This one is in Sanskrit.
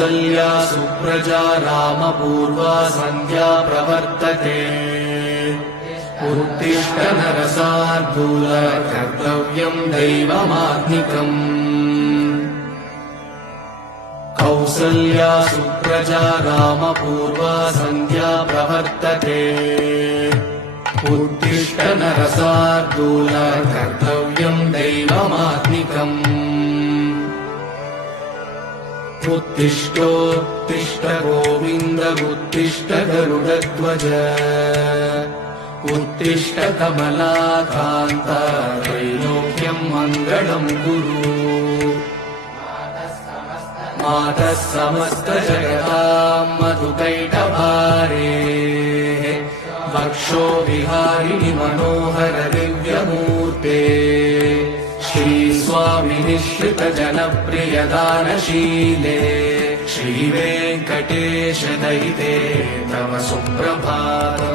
कौसल्या सुप्रजा रामपूर्वा सन्ध्या प्रवर्तते उत्तिष्ठ नरशार्दूल कर्तव्यम् दैवमात्मिकम् कौसल्या सुप्रजा रामपूर्वा सन्ध्या प्रवर्तते उत्तिष्ठ नरशार्दूल कर्तव्यम् दैवमात्मिकम् उत्तिष्ठोत्तिष्ठ गोविन्द उत्तिष्ठ गरुडध्वज उत्तिष्ठ कमलाकान्त त्रैलोक्यम् मङ्गलम् कुरु मातः समस्त जगताम् मधुकैटभारे वक्षो विहारिणि मनोहर दिव्यमूर्ते श्रीस्वामि निःश्रित जनप्रिय दानशीले श्रीवेङ्कटेश दयिते तव सुप्रभातम्।